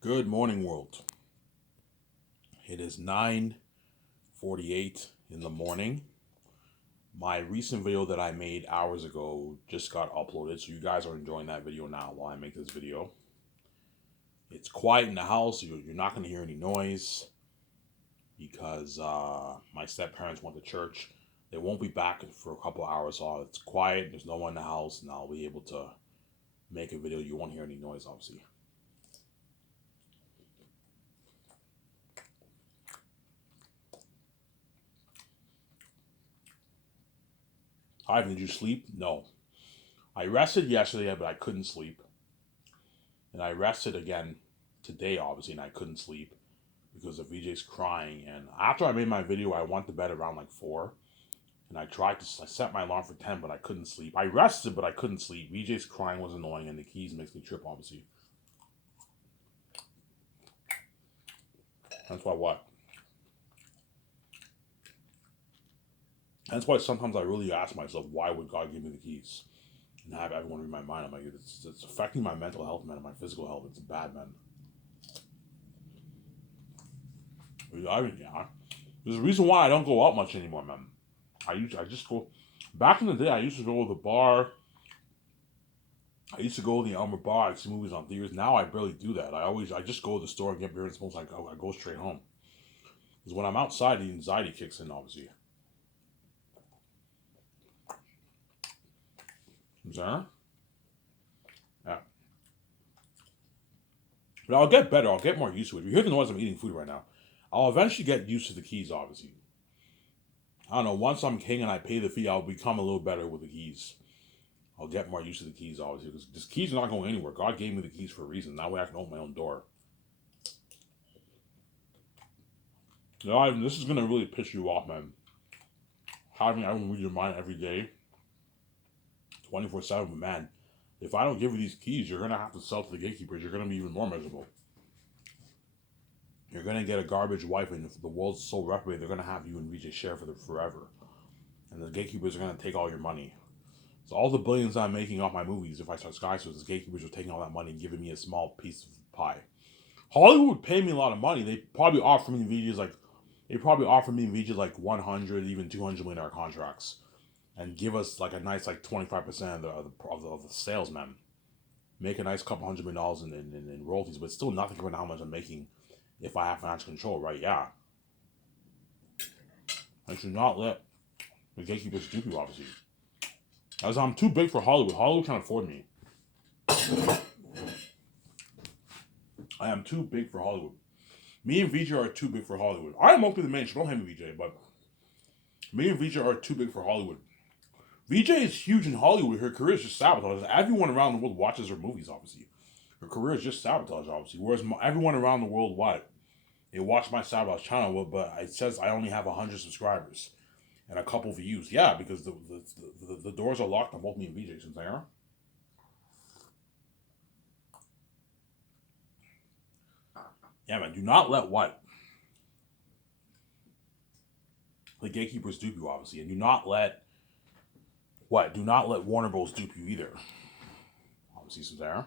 Good morning, world. It is 9:48 in the morning. My recent video that I made hours ago just got uploaded, so you guys are enjoying that video now while I make this video. It's quiet in the house. You're not going to hear any noise because my step parents went to church. They won't be back for a couple hours, so it's quiet. There's no one in the house, and I'll be able to make a video. You won't hear any noise, obviously. Ivan, did you sleep? No. I rested yesterday, but I couldn't sleep. And I rested again today, obviously, and I couldn't sleep because of VJ's crying. And after I made my video, I went to bed around like 4. And I set my alarm for 10, but I couldn't sleep. I rested, but I couldn't sleep. VJ's crying was annoying, and the keys makes me trip, obviously. That's why what? That's why sometimes I really ask myself, why would God give me the keys? And have everyone read my mind. I'm like, it's affecting my mental health, man, and my physical health. It's bad, man. Yeah. There's a reason why I don't go out much anymore, man. I just go. Back in the day, I used to go to the bar. I used to go to the Elmer Bar. I'd see movies on theaters. Now I barely do that. I just go to the store and get beer and smoke. I go straight home. Because when I'm outside, the anxiety kicks in. Obviously, yeah. But I'll get better. I'll get more used to it. If you hear the noise, I'm eating food right now. I'll eventually get used to the keys. Obviously, I don't know. Once I'm king and I pay the fee, I'll become a little better with the keys. I'll get more used to the keys, obviously, because these keys are not going anywhere. God gave me the keys for a reason. That way I can open my own door. You know, this is gonna really piss you off, man. Having everyone read your mind every day, 24/7, but man, if I don't give you these keys, you're gonna have to sell to the gatekeepers. You're gonna be even more miserable. You're gonna get a garbage wife, and if the world's so reprobate, they're gonna have you and VJ share for the forever, and the gatekeepers are gonna take all your money. So all the billions I'm making off my movies, if I start skyscrapers, the gatekeepers are taking all that money and giving me a small piece of pie. Hollywood would pay me a lot of money. They probably offer me VJs like, they probably offer me VJs like 100, even 200 million dollar contracts, and give us like a nice like 25% of the sales, man. Make a nice couple $100 million in royalties, but still nothing compared to how much I'm making if I have financial control, right? Yeah, I should not let the gatekeepers dupe you, obviously. As I'm too big for Hollywood. Hollywood can't afford me. I am too big for Hollywood. Me and VJ are too big for Hollywood. I am open to the main, so don't hate me, VJ, but me and VJ are too big for Hollywood. VJ is huge in Hollywood. Her career is just sabotaged. Everyone around the world watches her movies, obviously. Her career is just sabotaged, obviously. Whereas everyone around the world, what? They watch my sabotage channel, but it says I only have 100 subscribers and a couple views. Yeah, because the doors are locked on both me and VJ since there. Yeah, man. Do not let what? The gatekeepers dupe you, obviously. And do not let what? Do not let Warner Bros. Dupe you either. Obviously, since there.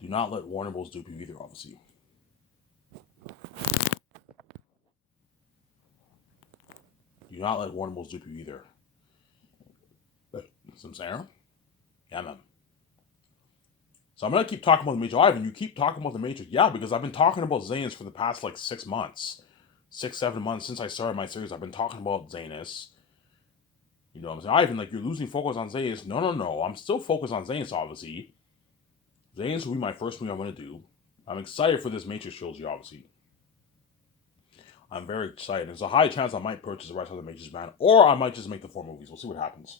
Do not let Warner Bros. Dupe you either, obviously. Do not let Warner Bros. Dupe you either. Some Sarah? Yeah, man. So I'm gonna keep talking about the Major. Ivan, you keep talking about the Major. Yeah, because I've been talking about Zanus for the past like 6 months. 6, 7 months since I started my series. I've been talking about Zanus. You know what I'm saying? Ivan, like you're losing focus on Zanus. No, no, no. I'm still focused on Zanus, obviously. Zanus will be my first movie I'm gonna do. I'm excited for this Matrix trilogy, obviously. I'm very excited. There's a high chance I might purchase the rest of the Matrix band, or I might just make the 4 movies. We'll see what happens.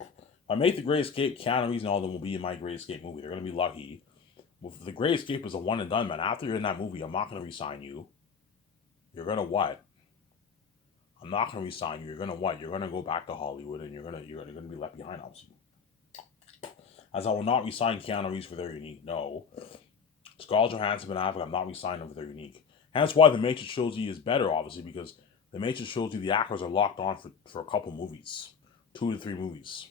If I make the Great Escape, Keanu Reeves and all of them will be in my Great Escape movie. They're gonna be lucky. Well, the Great Escape is a one and done, man. After you're in that movie, I'm not gonna resign you. You're gonna what? I'm not gonna resign you. You're gonna what? You're gonna go back to Hollywood, and you're gonna be left behind, obviously. As I will not resign Keanu Reeves for their unique. No, Scarlett Johansson and Affleck, I'm not resigning them for their unique. Hence why the Matrix trilogy is better, obviously, because the Matrix trilogy, the actors are locked on for a couple movies, 2 to 3 movies.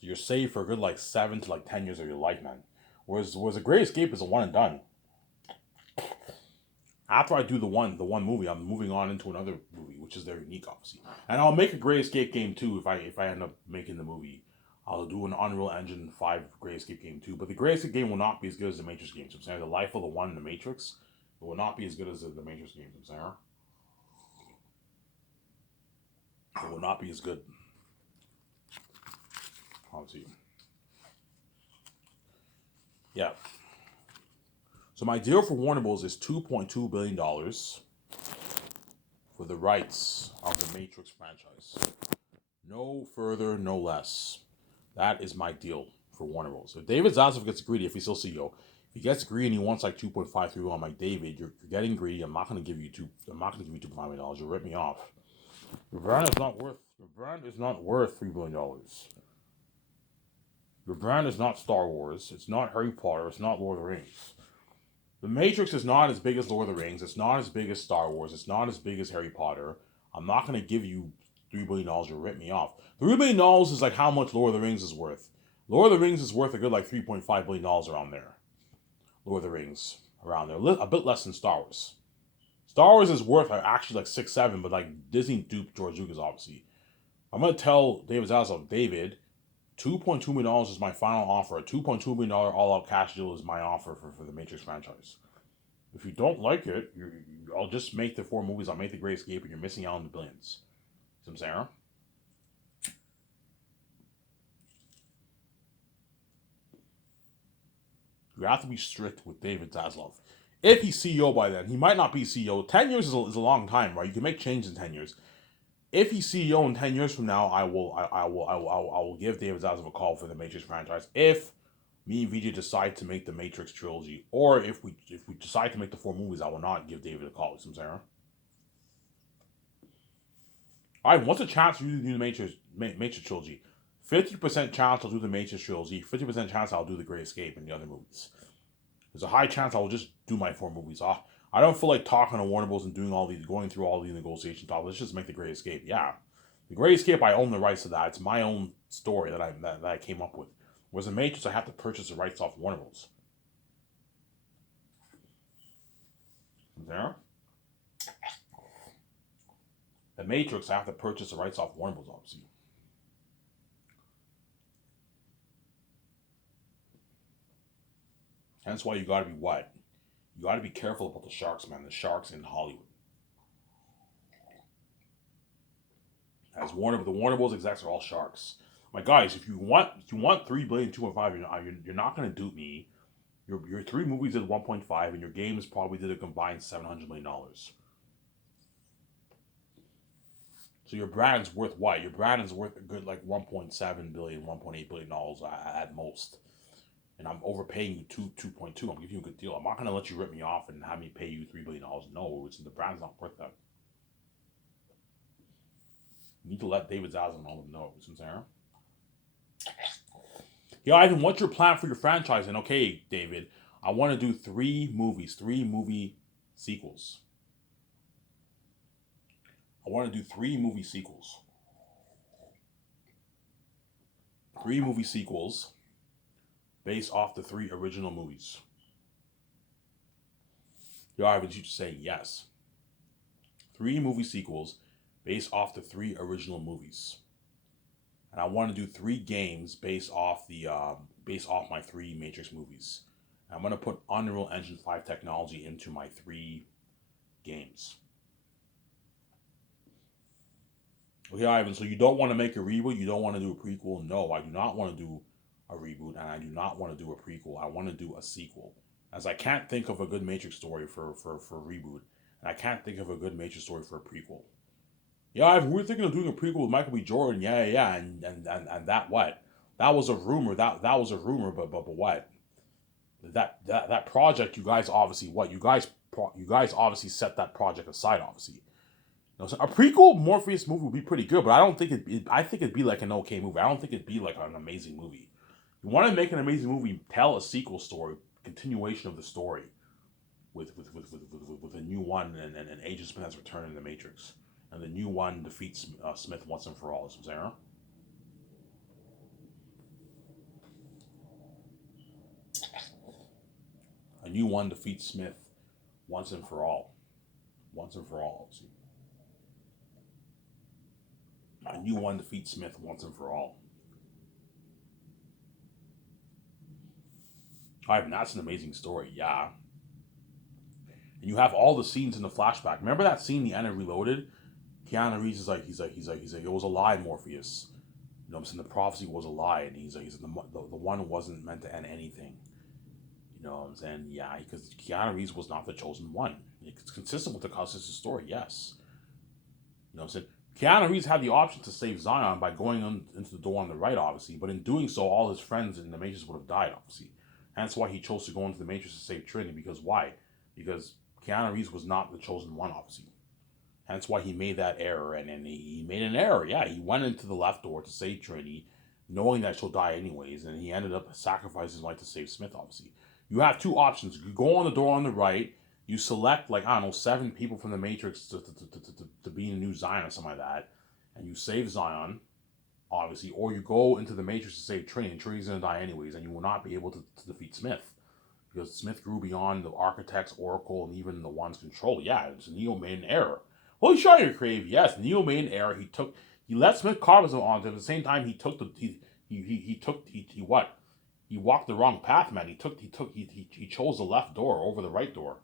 So you're saved for a good like 7 to like 10 years of your life, man. Whereas the Great Escape is a one and done. After I do the one movie, I'm moving on into another movie, which is their unique, obviously. And I'll make a Gray Escape game too if I end up making the movie. I'll do an Unreal Engine 5 Gray Escape game too. But the Gray Escape game will not be as good as the Matrix games. I'm saying the life of the one in the Matrix, it will not be as good as the Matrix games. I'm saying it will not be as good. Obviously, yeah. So my deal for Warner Bros. Is $2.2 billion for the rights of the Matrix franchise. No further, no less. That is my deal for Warner Bros. If David Zaslav gets greedy, if he's still CEO, if he gets greedy and he wants like 2.53, I'm like, David, you're getting greedy. I'm not gonna give you $2.5 million. You'll rip me off. Your brand is not worth $3 billion. Your brand is not Star Wars. It's not Harry Potter. It's not Lord of the Rings. The Matrix is not as big as Lord of the Rings. It's not as big as Star Wars. It's not as big as Harry Potter. I'm not going to give you $3 billion. You'll rip me off. $3 billion is like how much Lord of the Rings is worth. Lord of the Rings is worth a good like $3.5 billion around there. Lord of the Rings around there. A bit less than Star Wars. Star Wars is worth actually like 6, 7, but like Disney duped George Lucas, obviously. I'm going to tell David Zaslav, David, $2.2 million is my final offer. A $2.2 million all-out cash deal is my offer for the Matrix franchise. If you don't like it, I'll just make the 4 movies. I'll make the Great Escape, and you're missing out on the billions. See what I'm saying? You have to be strict with David Zaslav. If he's CEO by then, he might not be CEO. 10 years is a long time, right? You can make changes in 10 years. If he's CEO in 10 years from now, I will give David Zaslav a call for the Matrix franchise. If me and VJ decide to make the Matrix trilogy, or if we decide to make the 4 movies, I will not give David a call. See what I'm saying? All right, what's the chance you do the Matrix trilogy? 50% chance I'll do the Matrix trilogy. 50% chance I'll do the Great Escape and the other movies. There's a high chance I will just do my 4 movies. I don't feel like talking to Warner Bros. And going through all these negotiation talks. Let's just make the Great Escape. Yeah, the Great Escape, I own the rights to that. It's my own story that I came up with. Whereas the Matrix, I have to purchase the rights off Warner Bros. There. The Matrix, I have to purchase the rights off Warner Bros. Obviously. That's why you gotta be what? You gotta be careful about the sharks, man. The sharks in Hollywood. As the Warner Bros. Execs are all sharks. My guys, if you want 3 billion, 2.5, you're not gonna dupe me. Your 3 movies did 1.5, and your games probably did a combined $700 million. So your brand's worth what? Your brand is worth a good like 1.7 billion, $1.8 billion at most. And I'm overpaying you 2.2. I'm giving you a good deal. I'm not gonna let you rip me off and have me pay you $3 billion. No, the brand's not worth that. You need to let David Zaslav and all them know. You know what I'm saying? Yeah, Ivan, what's your plan for your franchise? And okay, David, I want to do 3 movies, 3 movie sequels. I want to do 3 movie sequels. 3 movie sequels based off the 3 original movies. Yeah, Ivan, you just say yes. 3 movie sequels based off the 3 original movies. And I want to do 3 games based off my 3 Matrix movies. And I'm gonna put Unreal Engine 5 technology into my 3 games. Okay, Ivan. So you don't want to make a reboot. You don't want to do a prequel. No, I do not want to do a reboot, and I do not want to do a prequel. I want to do a sequel, as I can't think of a good Matrix story for a reboot, and I can't think of a good Matrix story for a prequel. Yeah, Ivan, we're thinking of doing a prequel with Michael B. Jordan. Yeah, and that what? That was a rumor. That was a rumor. But what? That project. You guys obviously what? You guys obviously set that project aside. Obviously, so a prequel Morpheus movie would be pretty good. But I don't think I think it'd be like an okay movie. I don't think it'd be like an amazing movie. You want to make an amazing movie? Tell a sequel story, continuation of the story, with a new one and Agent Smith has returned in the Matrix, and the new one defeats Smith once and for all. Is there? A new one defeats Smith once and for all. once and for all. See, a new one defeats Smith once and for all. All right, and that's an amazing story. Yeah, and you have all the scenes in the flashback. Remember that scene, the end of Reloaded? Keanu Reeves is like, he's like, it was a lie, Morpheus. You know what I'm saying? The prophecy was a lie, and he's like the one wasn't meant to end anything. You know what I'm saying? Yeah, because Keanu Reeves was not the chosen one. It's consistent with the Costas story, yes. You know what I'm saying? Keanu Reeves had the option to save Zion by going into the door on the right, obviously, but in doing so, all his friends in the Matrix would have died, obviously. Hence why he chose to go into the Matrix to save Trinity, because why? Because Keanu Reeves was not the chosen one, obviously. Hence why he made that error, and then he made an error. Yeah, he went into the left door to save Trinity, knowing that she'll die anyways, and he ended up sacrificing his life to save Smith, obviously. You have two options. You go on the door on the right, you select, like, I don't know, 7 people from the Matrix to be in a new Zion or something like that, and you save Zion, obviously, or you go into the Matrix to save Trinity, and Trinity's going to die anyways, and you will not be able to defeat Smith. Because Smith grew beyond the Architect's, Oracle, and even the One's control. Yeah, Neo made an error. Holy shit, Crave. Yes, Neo made an error. He let Smith carve him onto. At the same time, he what? He walked the wrong path, man. He chose the left door over the right door.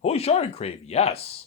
Holy shit, Crave. Yes.